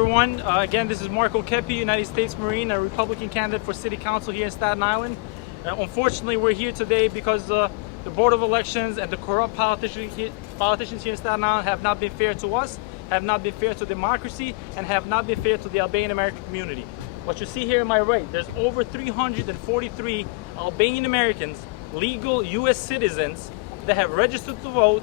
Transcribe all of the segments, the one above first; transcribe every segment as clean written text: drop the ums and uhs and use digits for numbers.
everyone. Again, this is Marko Kepi, United States Marine, a Republican candidate for City Council here in Staten Island. Unfortunately, we're here today because the Board of Elections and the corrupt politicians here in Staten Island have not been fair to us, have not been fair to democracy, and have not been fair to the Albanian-American community. What you see here on my right, there's over 343 Albanian-Americans, legal U.S. citizens that have registered to vote.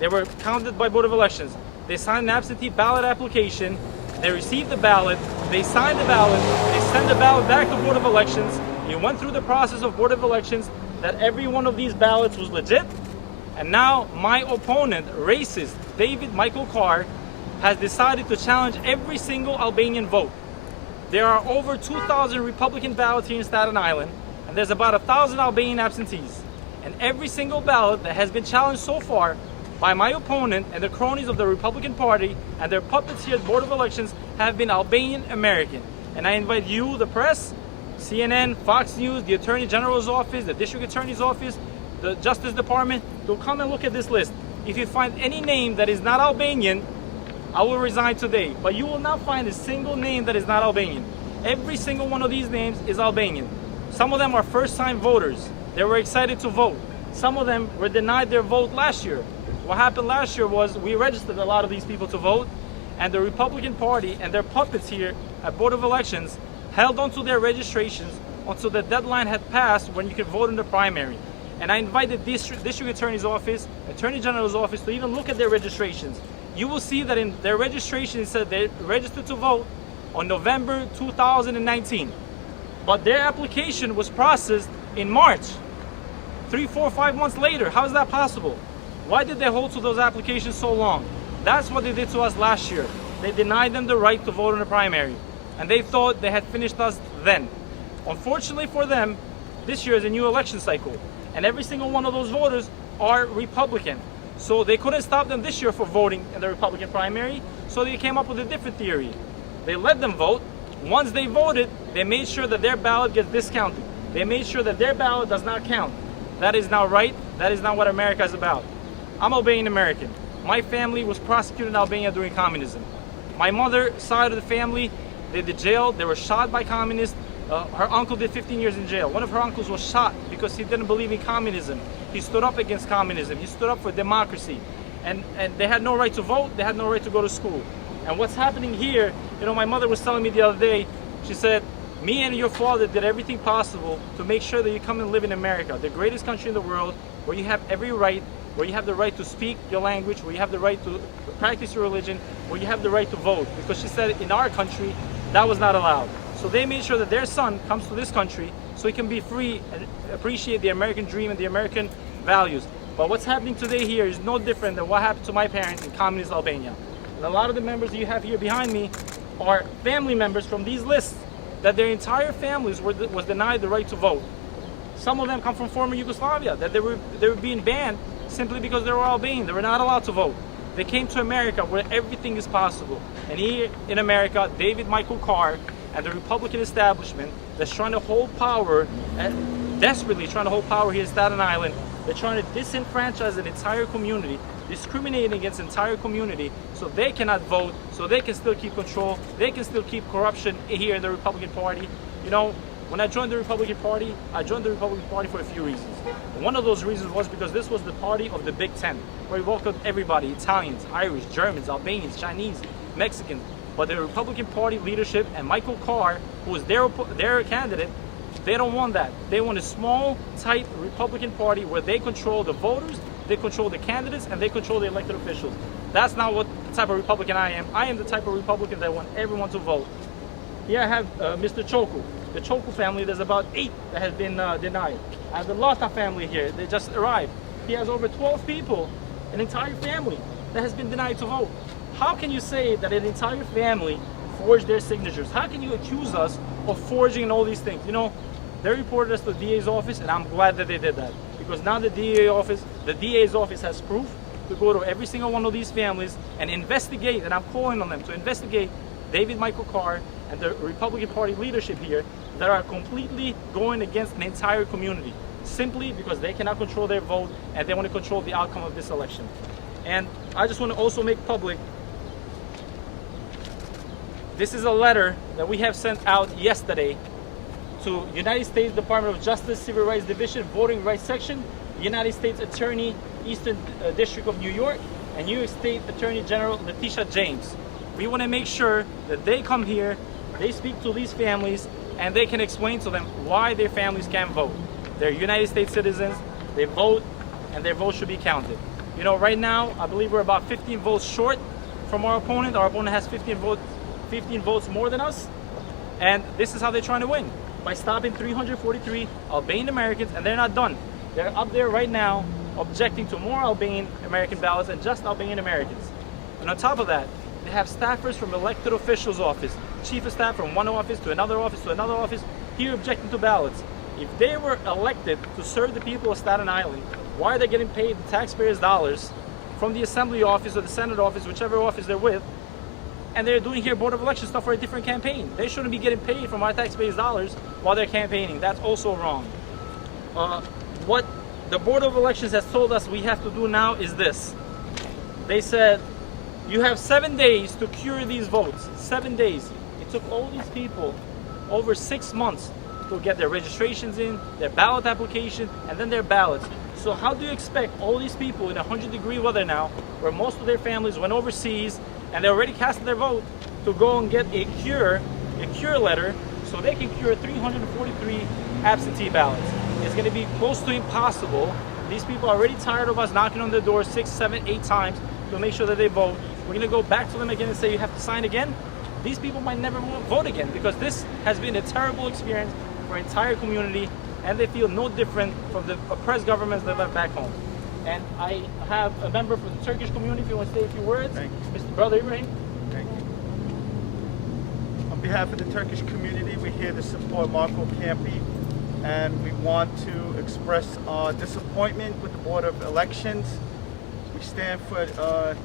They were counted by Board of Elections. They signed an absentee ballot application. They received the ballot. They signed the ballot. They sent the ballot back to Board of Elections. You went through the process of Board of Elections that every one of these ballots was legit. And now my opponent, racist David Carr, has decided to challenge every single Albanian vote. There are over 2,000 Republican ballots here in Staten Island, and there's about 1,000 Albanian absentees. And every single ballot that has been challenged so far by my opponent and the cronies of the Republican Party and their puppets here at Board of Elections have been Albanian-American. And I invite you, the press, CNN, Fox News, the Attorney General's office, the District Attorney's office, the Justice Department, to come and look at this list. If you find any name that is not Albanian, I will resign today. But you will not find a single name that is not Albanian. Every single one of these names is Albanian. Some of them are first-time voters. They were excited to vote. Some of them were denied their vote last year. What happened last year was we registered a lot of these people to vote, and the Republican Party and their puppets here at Board of Elections held onto their registrations until the deadline had passed when you could vote in the primary. And I invite the District Attorney's office, Attorney General's office to even look at their registrations. You will see that in their registration it said they registered to vote on November 2019. But their application was processed in March, 3, 4, 5 months later. How is that possible? Why did they hold to those applications so long? That's what they did to us last year. They denied them the right to vote in the primary. And they thought they had finished us then. Unfortunately for them, this year is a new election cycle. And every single one of those voters are Republican. So they couldn't stop them this year for voting in the Republican primary. So they came up with a different theory. They let them vote. Once they voted, they made sure that their ballot gets discounted. They made sure that their ballot does not count. That is not right. That is not what America is about. I'm Albanian-American. My family was prosecuted in Albania during communism. My mother's side of the family, they did jail. They were shot by communists. Her uncle did 15 years in jail. One of her uncles was shot because he didn't believe in communism. He stood up against communism. He stood up for democracy. And they had no right to vote. They had no right to go to school. And what's happening here, you know, my mother was telling me the other day, she said, me and your father did everything possible to make sure that you come and live in America, the greatest country in the world, where you have every right, where you have the right to speak your language, where you have the right to practice your religion, where you have the right to vote. Because she said in our country, that was not allowed. So they made sure that their son comes to this country so he can be free and appreciate the American dream and the American values. But what's happening today here is no different than what happened to my parents in communist Albania. And a lot of the members that you have here behind me are family members from these lists that their entire families was denied the right to vote. Some of them come from former Yugoslavia, that they were being banned simply because they were Albanian. They were not allowed to vote. They came to America where everything is possible. And here in America, David Carr and the Republican establishment that's trying to hold power, desperately trying to hold power here in Staten Island, they're trying to disenfranchise an entire community, discriminating against an entire community so they cannot vote, so they can still keep control, they can still keep corruption here in the Republican Party. You know, when I joined the Republican Party, I joined the Republican Party for a few reasons. One of those reasons was because this was the party of the Big Ten, where we welcomed everybody, Italians, Irish, Germans, Albanians, Chinese, Mexicans. But the Republican Party leadership and Marko Kepi, who was their candidate, they don't want that. They want a small, tight Republican Party where they control the voters, they control the candidates, and they control the elected officials. That's not what type of Republican I am. I am the type of Republican that want everyone to vote. Here I have Mr. Choku. The Choku family, there's about 8 that has been denied. I have the Lata family here. They just arrived. He has over 12 people, an entire family, that has been denied to vote. How can you say that an entire family forged their signatures? How can you accuse us of forging and all these things? You know, they reported us to the DA's office, and I'm glad that they did that. Because now the DA's office has proof to go to every single one of these families and investigate, and I'm calling on them to investigate David Carr and the Republican Party leadership here that are completely going against an entire community simply because they cannot control their vote and they want to control the outcome of this election. And I just want to also make public This is a letter that we have sent out yesterday to United States Department of Justice, Civil Rights Division, Voting Rights Section, United States Attorney, Eastern District of New York, and New York State Attorney General Letitia James. We want to make sure that they come here, they speak to these families, and they can explain to them why their families can't vote. They're United States citizens, they vote, and their vote should be counted. You know, right now, I believe we're about 15 votes short from our opponent. Our opponent has 15 votes more than us, and this is how they're trying to win, by stopping 343 Albanian-Americans, and they're not done. They're up there right now objecting to more Albanian-American ballots than just Albanian-Americans. And on top of that, they have staffers from elected officials' office, chief of staff from one office to another office to another office, here objecting to ballots. If they were elected to serve the people of Staten Island, why are they getting paid the taxpayers' dollars from the Assembly office or the Senate office, whichever office they're with, and they're doing here Board of Election stuff for a different campaign? They shouldn't be getting paid from our taxpayers' dollars while they're campaigning. That's also wrong. What the Board of Elections has told us we have to do now is this. They said, you have 7 days to cure these votes. 7 days. It took all these people over 6 months to get their registrations in, their ballot application, and then their ballots. So how do you expect all these people in 100-degree weather now, where most of their families went overseas and they already cast their vote, to go and get a cure letter so they can cure 343 absentee ballots? It's going to be close to impossible. These people are already tired of us knocking on their door 6, 7, 8 times to make sure that they vote. We're going to go back to them again and say you have to sign again. These people might never vote again, because this has been a terrible experience for our entire community, and they feel no different from the oppressed governments that left back home. And I have a member from the Turkish community, if you want to say a few words. Thank you. Mr. Brother Ibrahim. Thank you. On behalf of the Turkish community, we're here to support Marko Kepi, and we want to express our disappointment with the Board of Elections. We stand for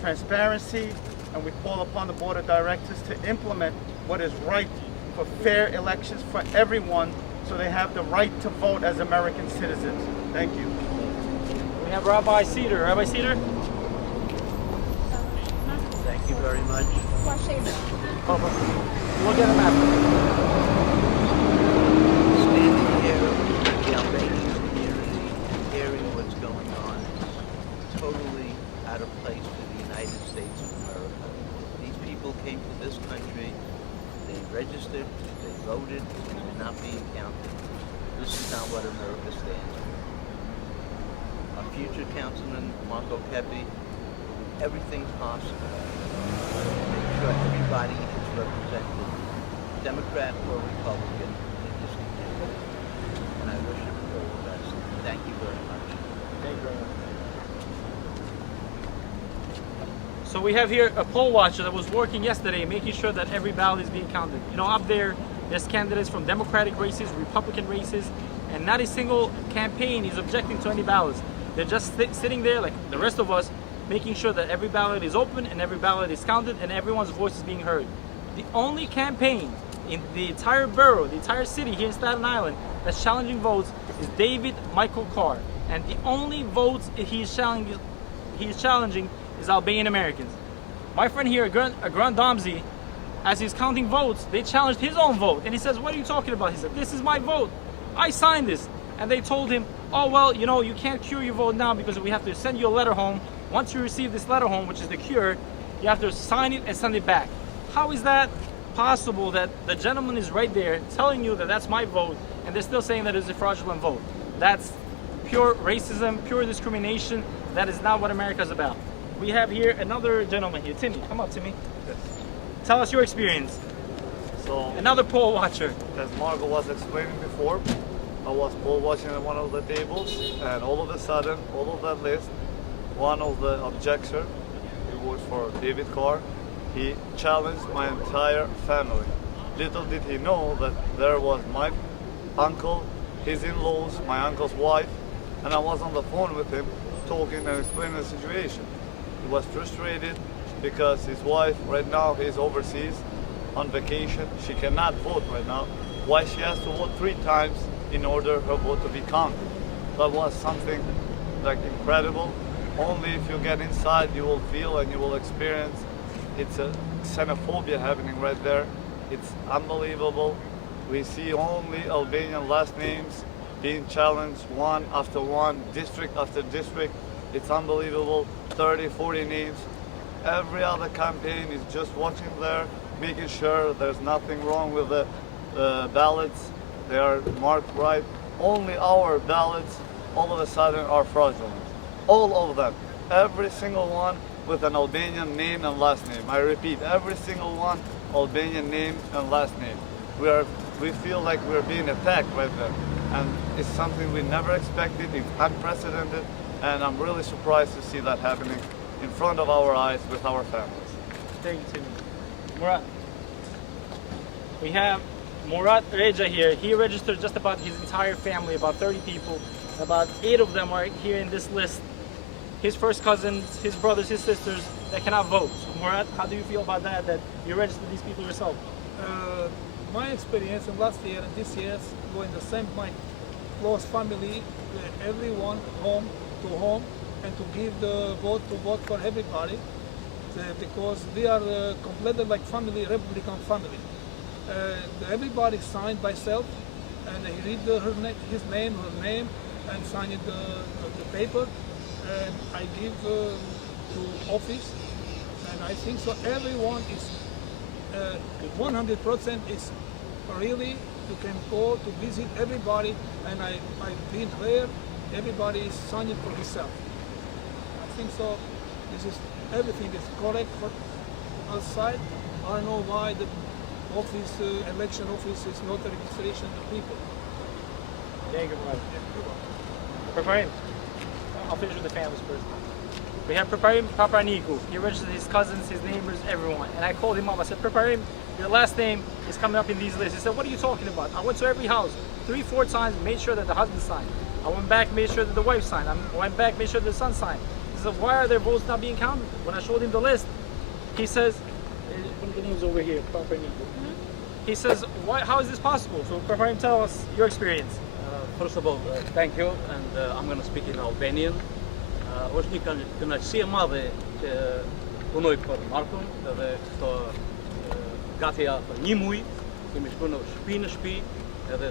transparency, and we call upon the Board of Directors to implement what is right for fair elections for everyone, so they have the right to vote as American citizens. Thank you. We have Rabbi Cedar. Rabbi Cedar? Thank you very much. We'll get him after. Standing here with the Albanian community and hearing what's going on is totally out of place for the United States of America. These people came to this country, they registered, they voted, and they're not being counted. This is not what America stands for. Our future councilman, Marko Kepi, will do everything possible to make sure everybody is represented, Democrat or Republican, in this community. And I wish him all the best. Thank you very much. Thank you very much. So we have here a poll watcher that was working yesterday, making sure that every ballot is being counted. You know, up there's candidates from Democratic races, Republican races, and not a single campaign is objecting to any ballots. They're just sitting there like the rest of us, making sure that every ballot is open and every ballot is counted and everyone's voice is being heard. The only campaign in the entire borough, the entire city here in Staten Island that's challenging votes is David Michael Carr. And the only votes he's challenging is Albanian-Americans. My friend here, Grant Domsey, as he's counting votes, they challenged his own vote. And he says, what are you talking about? He said, this is my vote. I signed this. And they told him, oh, well, you know, you can't cure your vote now because we have to send you a letter home. Once you receive this letter home, which is the cure, you have to sign it and send it back. How is that possible that the gentleman is right there telling you that that's my vote, and they're still saying that it's a fraudulent vote? That's pure racism, pure discrimination. That is not what America's about. We have here another gentleman here. Timmy, come up, Timmy. Yes. Tell us your experience. So, Another poll watcher. as Margo was explaining before, I was poll watching at one of the tables, and all of a sudden, all of that list, one of the objectors, he works for David Carr, he challenged my entire family. Little did he know that there was my uncle, his in-laws, my uncle's wife, and I was on the phone with him talking and explaining the situation. He was frustrated because his wife right now is overseas on vacation. She cannot vote right now. Why she has to vote 3 times in order her vote to be counted. That was something like incredible. Only if you get inside you will feel and you will experience it's a xenophobia happening right there. It's unbelievable. We see only Albanian last names being challenged one after one, district after district. It's unbelievable. 30, 40 names. Every other campaign is just watching there, making sure there's nothing wrong with the ballots. They are marked right. Only our ballots all of a sudden are fraudulent. All of them. Every single one with an Albanian name and last name. I repeat, every single one Albanian name and last name. We feel like we're being attacked right there. And it's something we never expected. It's unprecedented. And I'm really surprised to see that happening in front of our eyes with our families. Thank you, Timmy. Murat. We have Murat Reja here. He registered just about his entire family, about 30 people. About 8 of them are here in this list. His first cousins, his brothers, his sisters that cannot vote. Murat, how do you feel about that you registered these people yourself? My experience in last year and this year going the same, my close family, everyone home to home, and to give the vote for everybody, because we are completely like family, Republican family. Everybody signed by self, and he read his name, her name, and signed the paper, and I give to office, and I think so. Everyone is 100% is really, you can go to visit everybody, and I've been there. Everybody is signing for himself. I think so. This is everything is correct for outside. I don't know why the office, election office, is not a registration of people. Thank you, Murat. Preparing. I'll finish with the families first. We have Preparing Paparniku. He registered his cousins, his neighbors, everyone. And I called him up. I said, Preparing, your last name is coming up in these lists. He said, what are you talking about? I went to every house 3-4 times, made sure that the husband signed. I went back, made sure that the wife signed. I went back, made sure that the son signed. He said, why are their votes not being counted? When I showed him the list, he says, one of the names over here, Paparniku. He says, how is this possible? So Preparing, tell us your experience. First of all, thank you, and I'm going to speak in Albanian. Është një kënaqësi e madhe që punoj për Markon, edhe këto gati për një muaj kemi shkuar në shtëpi edhe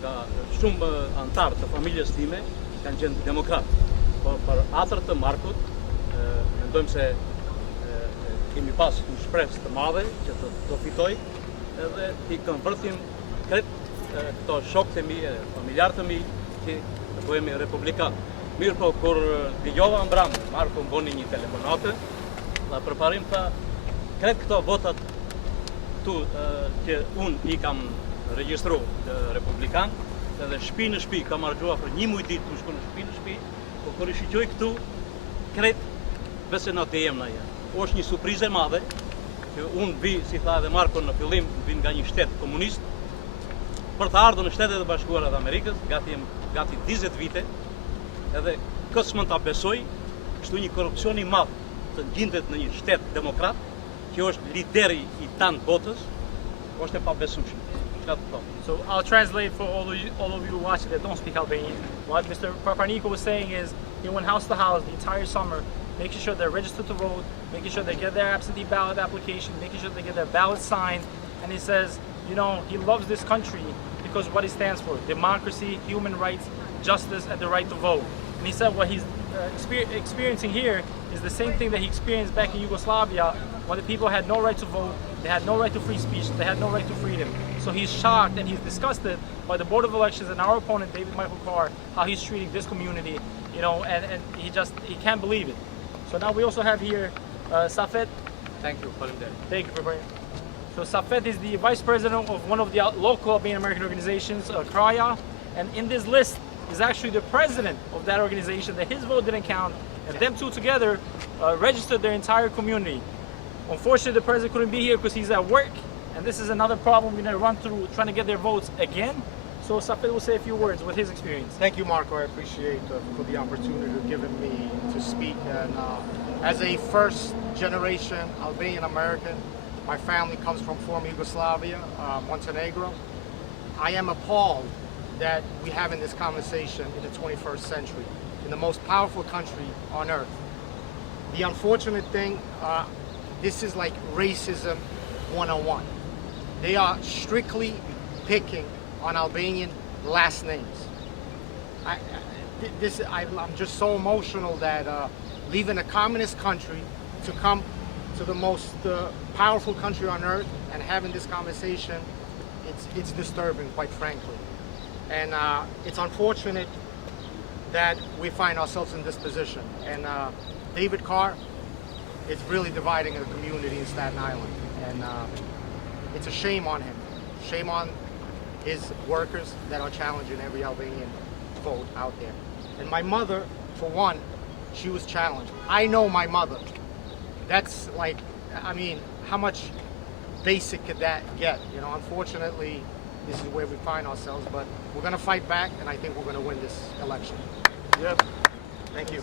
nga shumë antarë të familjes time kanë qenë demokrat. Por për atër të Markut, mendojmë se kemi pas një shpresë të madhe që të fitoj edhe i konvertim krejt këto shokët e mi, familjarët e mi, që të bëhemi republikan. Mirë po, kur dëgjova mbram, Marko më bëni një telefonate, dhe Preparim tha, krejt këto votat tu që unë i kam regjistru republikan, edhe shtëpi në shtëpi, kam argjua për një muaj ditë të shku në shtëpi, po kur i shiqoj këtu, krejt bese në të jem në jenë. Është një surprizë e madhe, që unë vi, si tha edhe Marko në fillim, vi nga një shtet komunist, për të ardhur në Shtetet e Bashkuara të Amerikës, gati 20 vite, edhe kësë mund ta besoj, kështu një korrupsion i madh të gjindet në një shtet demokrat, që është lideri i tanë botës, është e pabesueshme. Çka të them? So I'll translate for all of you watching that don't speak Albanian. What Mr. Paparniku was saying is he went house to house the entire summer, making sure they're registered to vote, making sure they get their absentee ballot application, making sure they get their ballot signed, and he says, you know, he loves this country because what it stands for: democracy, human rights, justice, and the right to vote. And he said what he's experiencing here is the same thing that he experienced back in Yugoslavia, when the people had no right to vote, they had no right to free speech, they had no right to freedom. So he's shocked and he's disgusted by the Board of Elections and our opponent, David Carr, how he's treating this community, you know, and he can't believe it. So now we also have here Safet. Thank you for that. Thank you for bringing. So Safet is the vice president of one of the local Albanian-American organizations, Kraja, and in this list is actually the president of that organization that his vote didn't count, and them two together registered their entire community. Unfortunately, the president couldn't be here because he's at work, and this is another problem we're going to run through, trying to get their votes again. So Safet will say a few words with his experience. Thank you, Marko. I appreciate for the opportunity given me to speak. And as a first-generation Albanian-American, my family comes from former Yugoslavia, Montenegro. I am appalled that we having this conversation in the 21st century. in the most powerful country on earth. The unfortunate thing, this is like racism 101. They are strictly picking on Albanian last names. I'm just so emotional that leaving a communist country to come to the most powerful country on earth and having this conversation, it's disturbing, quite frankly. And it's unfortunate that we find ourselves in this position. And David Carr is really dividing the community in Staten Island. And it's a shame on him. Shame on his workers that are challenging every Albanian vote out there. And my mother, for one, she was challenged. I know my mother. That's like, I mean, how much basic could that get? You know, unfortunately, this is where we find ourselves, but we're gonna fight back, and I think we're gonna win this election. Yep. Thank you.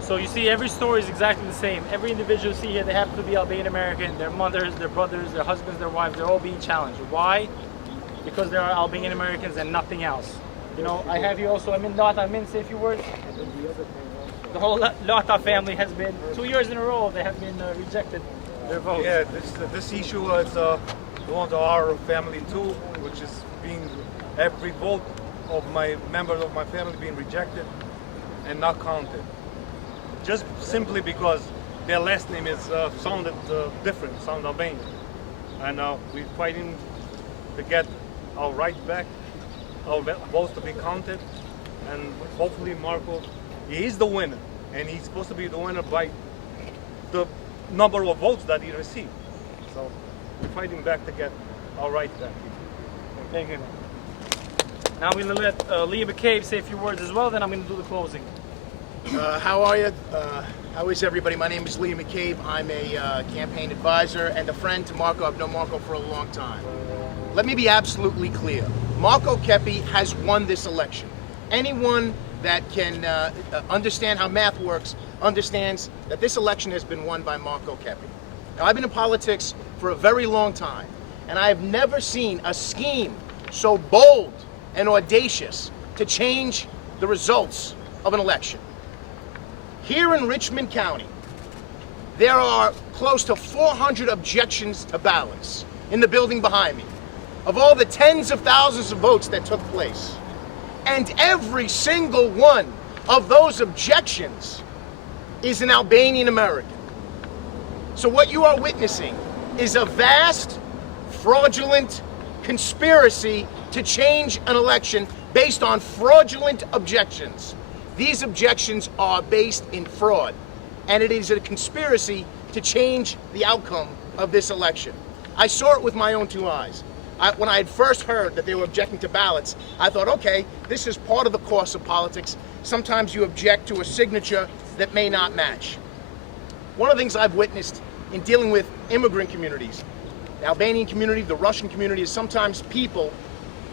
So you see, every story is exactly the same. Every individual you see here, they happen to be Albanian-American, their mothers, their brothers, their husbands, their wives, they're all being challenged. Why? Because there are Albanian-Americans and nothing else. You know, I have here also Amin Lata. Amin, say a few words. The whole Lata family has been, 2 years in a row, they have been rejected their vote. Yeah, this issue is one of our family too, which is being every vote of my members of my family being rejected and not counted. Just simply because their last name is sounded different, sound Albanian. And we're fighting to get our rights back, our votes to be counted, and hopefully Marko, he is the winner, and he's supposed to be the winner by the number of votes that he received. So we're fighting back to get our rights back. Thank you. Now I'm going to let Liam McCabe say a few words as well, then I'm going to do the closing. How are you? How is everybody? My name is Liam McCabe. I'm a campaign advisor and a friend to Marko. I've known Marko for a long time. Let me be absolutely clear. Marko Kepi has won this election. Anyone that can understand how math works understands that this election has been won by Marko Kepi. Now, I've been in politics for a very long time, and I have never seen a scheme so bold and audacious to change the results of an election. Here in Richmond County, there are close to 400 objections to ballots in the building behind me, of all the tens of thousands of votes that took place. And every single one of those objections is an Albanian-American. So what you are witnessing is a vast, fraudulent conspiracy to change an election based on fraudulent objections. These objections are based in fraud, and it is a conspiracy to change the outcome of this election. I saw it with my own two eyes. When I had first heard that they were objecting to ballots, I thought, okay, this is part of the course of politics. Sometimes you object to a signature that may not match. One of the things I've witnessed in dealing with immigrant communities, the Albanian community, the Russian community, is sometimes people,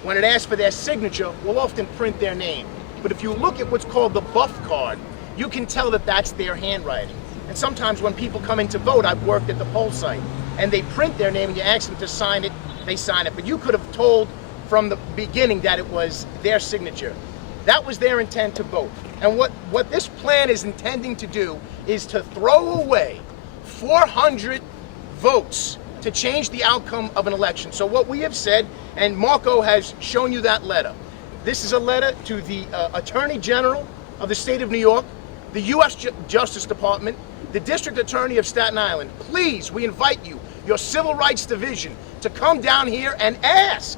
when it asks for their signature, will often print their name. But if you look at what's called the buff card, you can tell that that's their handwriting. And sometimes when people come in to vote, I've worked at the poll site, and they print their name and you ask them to sign it, they sign it. But you could have told from the beginning that it was their signature. That was their intent to vote. And what this plan is intending to do is to throw away 400 votes to change the outcome of an election. So what we have said, and Marko has shown you that letter, this is a letter to the Attorney General of the state of New York, the U.S. Justice Department, the District Attorney of Staten Island. Please, we invite you, your Civil Rights Division, to come down here and ask,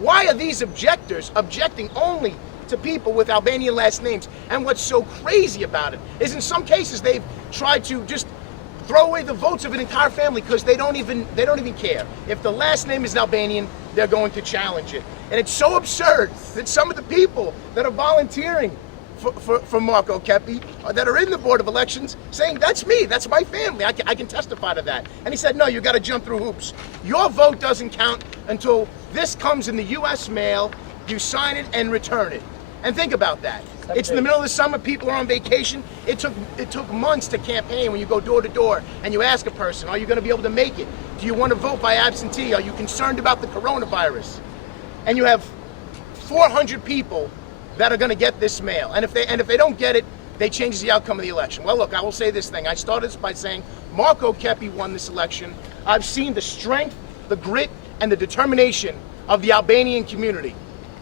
why are these objectors objecting only to people with Albanian last names? And what's so crazy about it is in some cases they've tried to just throw away the votes of an entire family because they don't even care. If the last name is Albanian, they're going to challenge it. And it's so absurd that some of the people that are volunteering for Marko Kepi, that are in the Board of Elections, saying, that's me, that's my family, I can testify to that. And he said, no, you got to jump through hoops. Your vote doesn't count until this comes in the U.S. mail, you sign it and return it. And think about that. It's in the middle of the summer, people are on vacation. It took months to campaign when you go door to door and you ask a person, are you going to be able to make it? Do you want to vote by absentee? Are you concerned about the coronavirus? And you have 400 people that are going to get this mail. And if they don't get it, they change the outcome of the election. Well, look, I will say this thing. I started this by saying Marko Kepi won this election. I've seen the strength, the grit, and the determination of the Albanian community.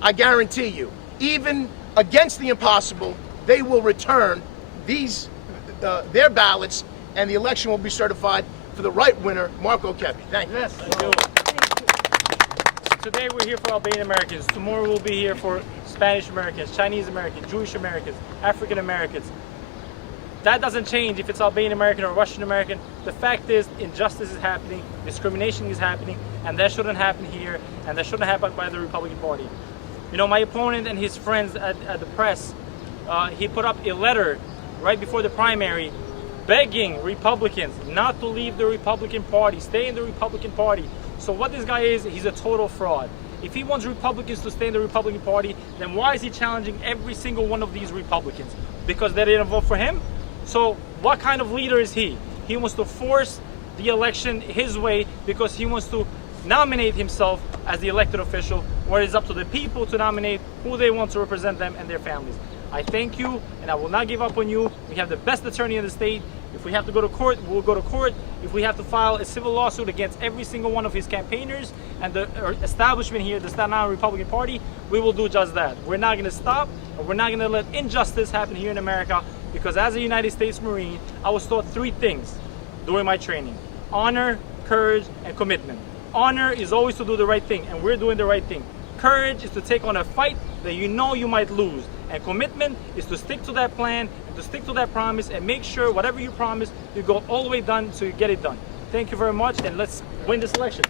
I guarantee you, even against the impossible, they will return their ballots, and the election will be certified for the right winner, Marko Kepi. Thank you. Yes, thank you. Today we're here for Albanian-Americans. Tomorrow we'll be here for Spanish-Americans, Chinese-Americans, Jewish-Americans, African-Americans. That doesn't change if it's Albanian-American or Russian-American. The fact is, injustice is happening, discrimination is happening, and that shouldn't happen here, and that shouldn't happen by the Republican Party. You know, my opponent and his friends at the press, he put up a letter right before the primary begging Republicans not to leave the Republican Party, stay in the Republican Party. So what this guy is, he's a total fraud. If he wants Republicans to stay in the Republican Party, then why is he challenging every single one of these Republicans? Because they didn't vote for him? So what kind of leader is he? He wants to force the election his way because he wants to nominate himself as the elected official, where it's up to the people to nominate who they want to represent them and their families. I thank you, and I will not give up on you. We have the best attorney in the state. If we have to go to court, we'll go to court. If we have to file a civil lawsuit against every single one of his campaigners and the establishment here, the Staten Island Republican Party, we will do just that. We're not going to stop, and we're not going to let injustice happen here in America, because as a United States Marine, I was taught 3 things during my training: honor, courage, and commitment. Honor is always to do the right thing, and we're doing the right thing. Courage is to take on a fight that you know you might lose. And commitment is to stick to that plan and to stick to that promise and make sure whatever you promise, you go all the way done so you get it done. Thank you very much, and let's win this election.